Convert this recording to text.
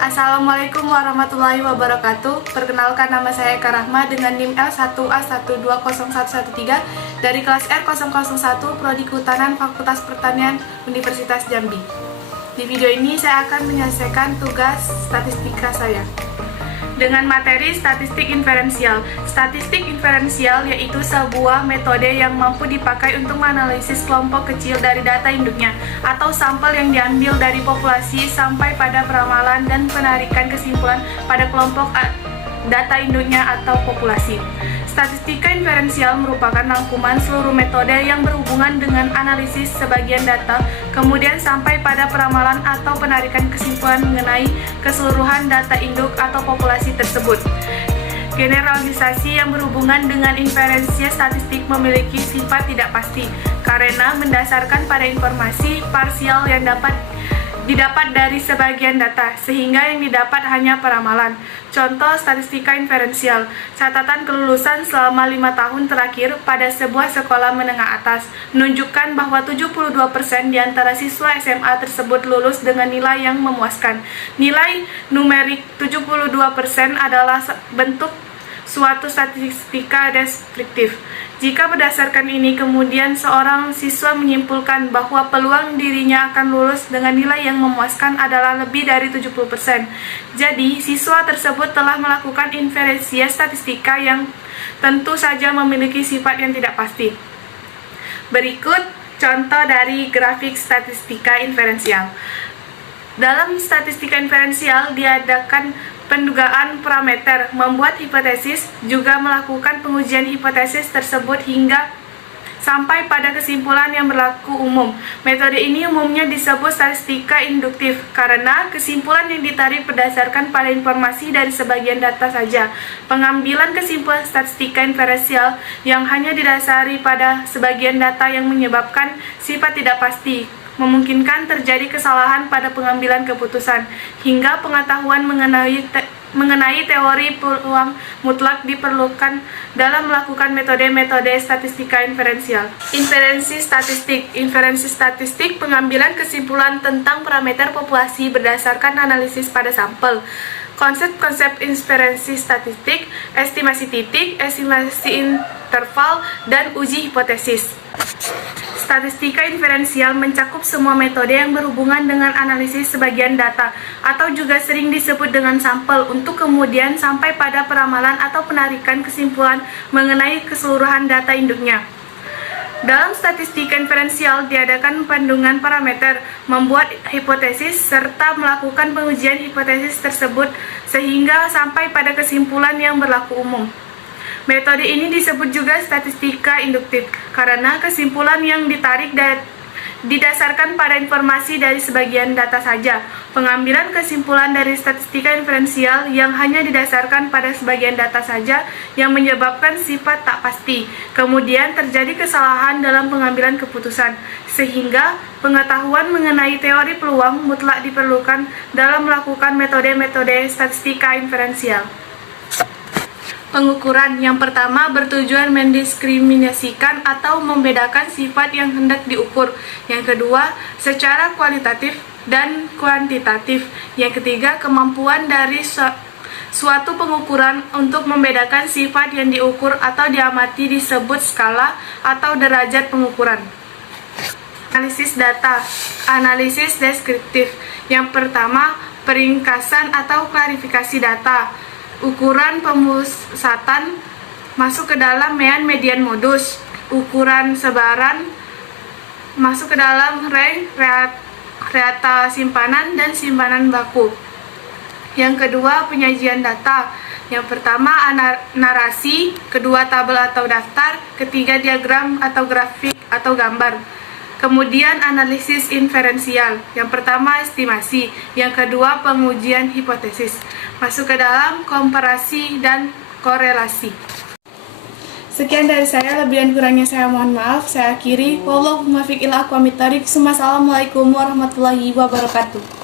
Assalamualaikum warahmatullahi wabarakatuh. Perkenalkan, nama saya Eka Rahma dengan NIM L1A120113 dari kelas R001 Prodi Kehutanan Fakultas Pertanian Universitas Jambi. Di video ini saya akan menyelesaikan tugas statistika saya dengan materi statistik inferensial. Statistik inferensial yaitu sebuah metode yang mampu dipakai untuk menganalisis kelompok kecil dari data induknya atau sampel yang diambil dari populasi sampai pada peramalan dan penarikan kesimpulan pada kelompok data induknya atau populasi. Statistika inferensial merupakan rangkuman seluruh metode yang berhubungan dengan analisis sebagian data, kemudian sampai pada peramalan atau penarikan kesimpulan mengenai keseluruhan data induk atau populasi tersebut. Generalisasi yang berhubungan dengan inferensi statistik memiliki sifat tidak pasti, karena mendasarkan pada informasi parsial yang didapat dari sebagian data, sehingga yang didapat hanya peramalan. Contoh statistika inferensial, catatan kelulusan selama 5 tahun terakhir pada sebuah sekolah menengah atas menunjukkan bahwa 72% di antara siswa SMA tersebut lulus dengan nilai yang memuaskan. Nilai numerik 72% adalah bentuk suatu statistika deskriptif. Jika berdasarkan ini kemudian seorang siswa menyimpulkan bahwa peluang dirinya akan lulus dengan nilai yang memuaskan adalah lebih dari 70%. Jadi, siswa tersebut telah melakukan inferensi statistika yang tentu saja memiliki sifat yang tidak pasti. Berikut contoh dari grafik statistika inferensial. Dalam statistika inferensial diadakan pendugaan parameter, membuat hipotesis, juga melakukan pengujian hipotesis tersebut hingga sampai pada kesimpulan yang berlaku umum. Metode ini umumnya disebut statistika induktif karena kesimpulan yang ditarik berdasarkan pada informasi dari sebagian data saja. Pengambilan kesimpulan statistika inferensial yang hanya didasari pada sebagian data yang menyebabkan sifat tidak pasti, memungkinkan terjadi kesalahan pada pengambilan keputusan, hingga pengetahuan mengenai teori peluang mutlak diperlukan dalam melakukan metode-metode statistika inferensial. Inferensi statistik pengambilan kesimpulan tentang parameter populasi berdasarkan analisis pada sampel. Konsep-konsep inferensi statistik, estimasi titik, estimasi interval, dan uji hipotesis. Statistika inferensial mencakup semua metode yang berhubungan dengan analisis sebagian data, atau juga sering disebut dengan sampel, untuk kemudian sampai pada peramalan atau penarikan kesimpulan mengenai keseluruhan data induknya. Dalam statistika inferensial diadakan pendugaan parameter, membuat hipotesis, serta melakukan pengujian hipotesis tersebut sehingga sampai pada kesimpulan yang berlaku umum. Metode ini disebut juga statistika induktif karena kesimpulan yang ditarik didasarkan pada informasi dari sebagian data saja. Pengambilan kesimpulan dari statistika inferensial yang hanya didasarkan pada sebagian data saja yang menyebabkan sifat tak pasti. Kemudian terjadi kesalahan dalam pengambilan keputusan, sehingga pengetahuan mengenai teori peluang mutlak diperlukan dalam melakukan metode-metode statistika inferensial. Pengukuran yang pertama bertujuan mendiskriminasikan atau membedakan sifat yang hendak diukur. Yang kedua, secara kualitatif dan kuantitatif. Yang ketiga, kemampuan dari suatu pengukuran untuk membedakan sifat yang diukur atau diamati disebut skala atau derajat pengukuran. Analisis data, analisis deskriptif. Yang pertama, peringkasan atau klarifikasi data. Ukuran pemusatan masuk ke dalam median modus. Ukuran sebaran masuk ke dalam reata simpanan dan simpanan baku. Yang kedua, penyajian data. Yang pertama, narasi. Kedua, tabel atau daftar. Ketiga, diagram atau grafik atau gambar. Kemudian analisis inferensial. Yang pertama, estimasi. Yang kedua, pengujian hipotesis. Masuk ke dalam komparasi dan korelasi. Sekian dari saya, lebih dan kurangnya saya mohon maaf. Saya akhiri. Wallahul muwaffiq ila aqwamit thoriq. Assalamualaikum warahmatullahi wabarakatuh.